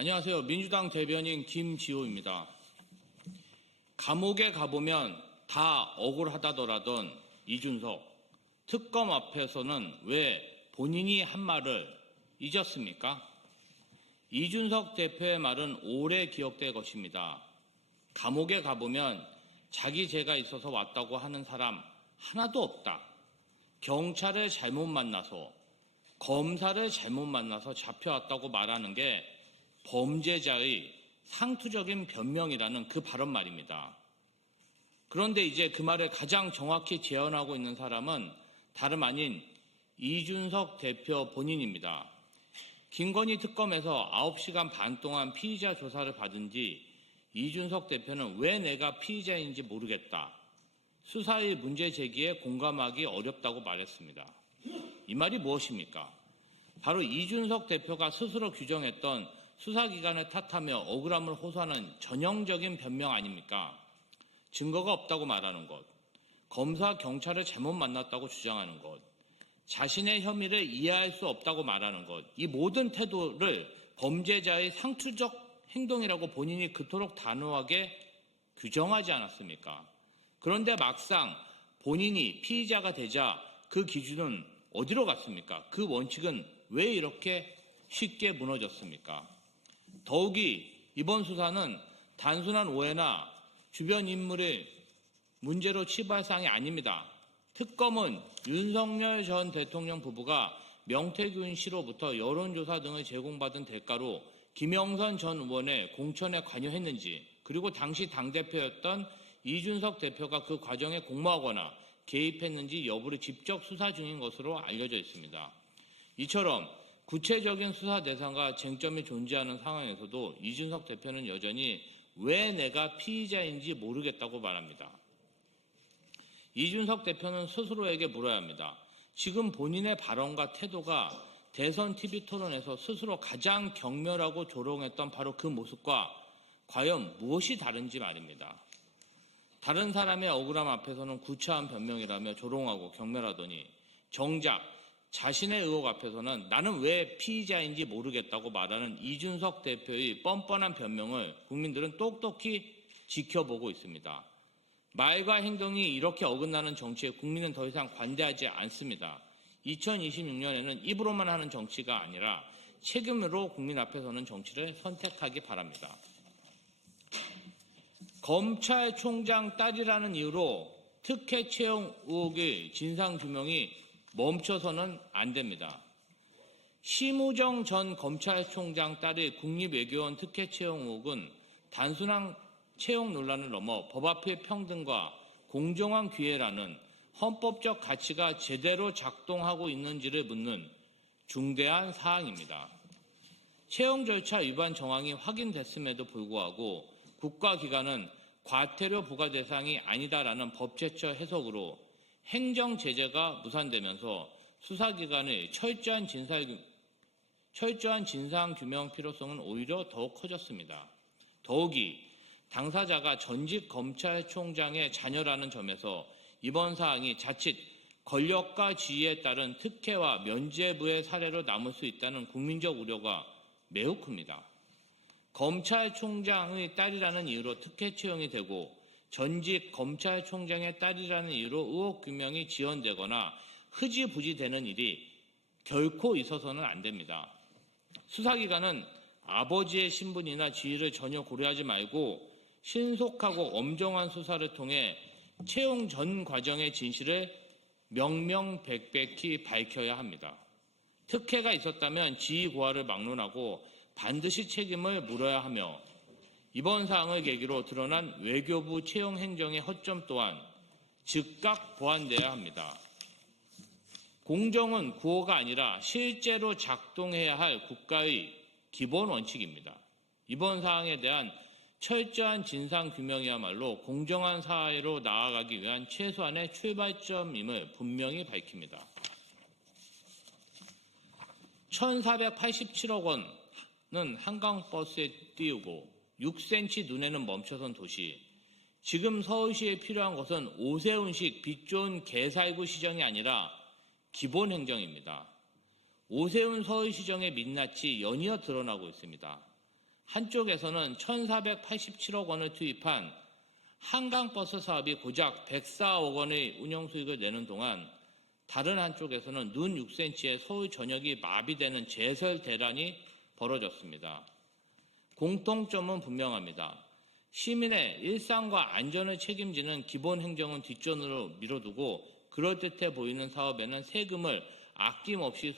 안녕하세요. 민주당 대변인 김지호입니다. 감옥에 가보면 다 억울하다더라던 이준석, 특검 앞에서는 왜 본인이 한 말을 잊었습니까? 이준석 대표의 말은 오래 기억될 것입니다. 감옥에 가보면 자기 죄가 있어서 왔다고 하는 사람 하나도 없다. 경찰을 잘못 만나서, 검사를 잘못 만나서 잡혀왔다고 말하는 게 범죄자의 상투적인 변명이라는 그 발언 말입니다. 그런데 이제 그 말을 가장 정확히 재현하고 있는 사람은 다름 아닌 이준석 대표 본인입니다. 김건희 특검에서 9시간 반 동안 피의자 조사를 받은 뒤 이준석 대표는 왜 내가 피의자인지 모르겠다. 수사의 문제 제기에 공감하기 어렵다고 말했습니다. 이 말이 무엇입니까? 바로 이준석 대표가 스스로 규정했던 수사기관을 탓하며 억울함을 호소하는 전형적인 변명 아닙니까? 증거가 없다고 말하는 것, 검사, 경찰을 잘못 만났다고 주장하는 것, 자신의 혐의를 이해할 수 없다고 말하는 것, 이 모든 태도를 범죄자의 상투적 행동이라고 본인이 그토록 단호하게 규정하지 않았습니까? 그런데 막상 본인이 피의자가 되자 그 기준은 어디로 갔습니까? 그 원칙은 왜 이렇게 쉽게 무너졌습니까? 더욱이 이번 수사는 단순한 오해나 주변 인물의 문제로 치부할 사항이 아닙니다. 특검은 윤석열 전 대통령 부부가 명태균 씨로부터 여론조사 등을 제공받은 대가로 김영선 전 의원의 공천에 관여했는지, 그리고 당시 당대표였던 이준석 대표가 그 과정에 공모하거나 개입했는지 여부를 직접 수사 중인 것으로 알려져 있습니다. 이처럼 구체적인 수사 대상과 쟁점이 존재하는 상황에서도 이준석 대표는 여전히 왜 내가 피의자인지 모르겠다고 말합니다. 이준석 대표는 스스로에게 물어야 합니다. 지금 본인의 발언과 태도가 대선 TV 토론에서 스스로 가장 경멸하고 조롱했던 바로 그 모습과 과연 무엇이 다른지 말입니다. 다른 사람의 억울함 앞에서는 구차한 변명이라며 조롱하고 경멸하더니 정작 자신의 의혹 앞에서는 나는 왜 피의자인지 모르겠다고 말하는 이준석 대표의 뻔뻔한 변명을 국민들은 똑똑히 지켜보고 있습니다. 말과 행동이 이렇게 어긋나는 정치에 국민은 더 이상 관대하지 않습니다. 2026년에는 입으로만 하는 정치가 아니라 책임으로 국민 앞에 서는 정치를 선택하기 바랍니다. 검찰총장 딸이라는 이유로 특혜 채용 의혹의 진상규명이 멈춰서는 안 됩니다. 심우정 전 검찰총장 딸의 국립외교원 특혜 채용 의혹은 단순한 채용 논란을 넘어 법 앞의 평등과 공정한 기회라는 헌법적 가치가 제대로 작동하고 있는지를 묻는 중대한 사항입니다. 채용 절차 위반 정황이 확인됐음에도 불구하고 국가기관은 과태료 부과 대상이 아니다라는 법제처 해석으로 행정 제재가 무산되면서 수사기관의 철저한 진상 규명 필요성은 오히려 더욱 커졌습니다. 더욱이 당사자가 전직 검찰총장의 자녀라는 점에서 이번 사항이 자칫 권력과 지위에 따른 특혜와 면죄부의 사례로 남을 수 있다는 국민적 우려가 매우 큽니다. 검찰총장의 딸이라는 이유로 특혜 채용이 되고 전직 검찰총장의 딸이라는 이유로 의혹 규명이 지연되거나 흐지부지 되는 일이 결코 있어서는 안 됩니다. 수사기관은 아버지의 신분이나 지위를 전혀 고려하지 말고 신속하고 엄정한 수사를 통해 채용 전 과정의 진실을 명명백백히 밝혀야 합니다. 특혜가 있었다면 지위 고하를 막론하고 반드시 책임을 물어야 하며 이번 사항을 계기로 드러난 외교부 채용 행정의 허점 또한 즉각 보완돼야 합니다. 공정은 구호가 아니라 실제로 작동해야 할 국가의 기본 원칙입니다. 이번 사항에 대한 철저한 진상규명이야말로 공정한 사회로 나아가기 위한 최소한의 출발점임을 분명히 밝힙니다. 1,487억 원은 한강버스에 띄우고 6cm 눈에는 멈춰선 도시. 지금 서울시에 필요한 것은 오세훈식 빚 좋은 개살구 시정이 아니라 기본 행정입니다. 오세훈 서울시정의 민낯이 연이어 드러나고 있습니다. 한쪽에서는 1,487억 원을 투입한 한강버스 사업이 고작 104억 원의 운영수익을 내는 동안 다른 한쪽에서는 눈 6cm의 서울 전역이 마비되는 제설 대란이 벌어졌습니다. 공통점은 분명합니다. 시민의 일상과 안전을 책임지는 기본 행정은 뒷전으로 밀어두고 그럴듯해 보이는 사업에는 세금을 아낌없이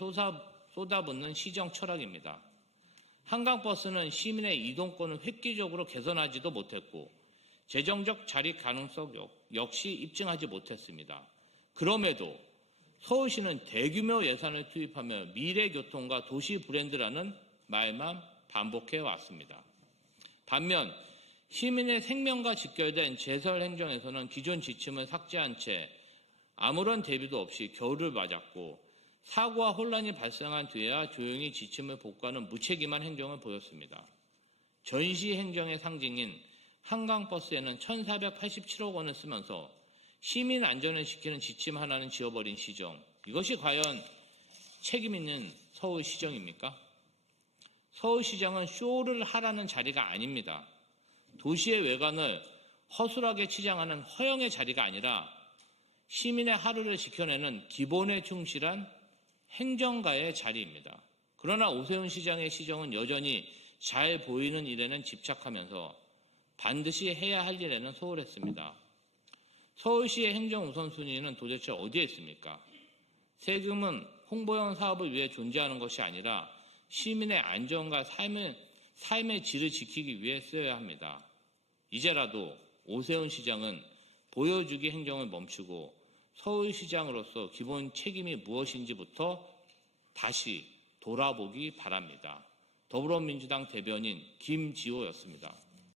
쏟아붓는 시정 철학입니다. 한강버스는 시민의 이동권을 획기적으로 개선하지도 못했고 재정적 자립 가능성 역시 입증하지 못했습니다. 그럼에도 서울시는 대규모 예산을 투입하며 미래교통과 도시 브랜드라는 말만 반복해 왔습니다. 반면 시민의 생명과 직결된 제설 행정에서는 기존 지침을 삭제한 채 아무런 대비도 없이 겨울을 맞았고 사고와 혼란이 발생한 뒤에야 조용히 지침을 복구하는 무책임한 행정을 보였습니다. 전시 행정의 상징인 한강버스에는 1,487억 원을 쓰면서 시민 안전을 지키는 지침 하나는 지워버린 시정. 이것이 과연 책임 있는 서울시정입니까? 서울시장은 쇼를 하라는 자리가 아닙니다. 도시의 외관을 허술하게 치장하는 허영의 자리가 아니라 시민의 하루를 지켜내는 기본에 충실한 행정가의 자리입니다. 그러나 오세훈 시장의 시정은 여전히 잘 보이는 일에는 집착하면서 반드시 해야 할 일에는 소홀했습니다. 서울시의 행정 우선순위는 도대체 어디에 있습니까? 세금은 홍보용 사업을 위해 존재하는 것이 아니라 시민의 안전과 삶의 질을 지키기 위해 쓰여야 합니다. 이제라도 오세훈 시장은 보여주기 행정을 멈추고 서울시장으로서 기본 책임이 무엇인지부터 다시 돌아보기 바랍니다. 더불어민주당 대변인 김지호였습니다.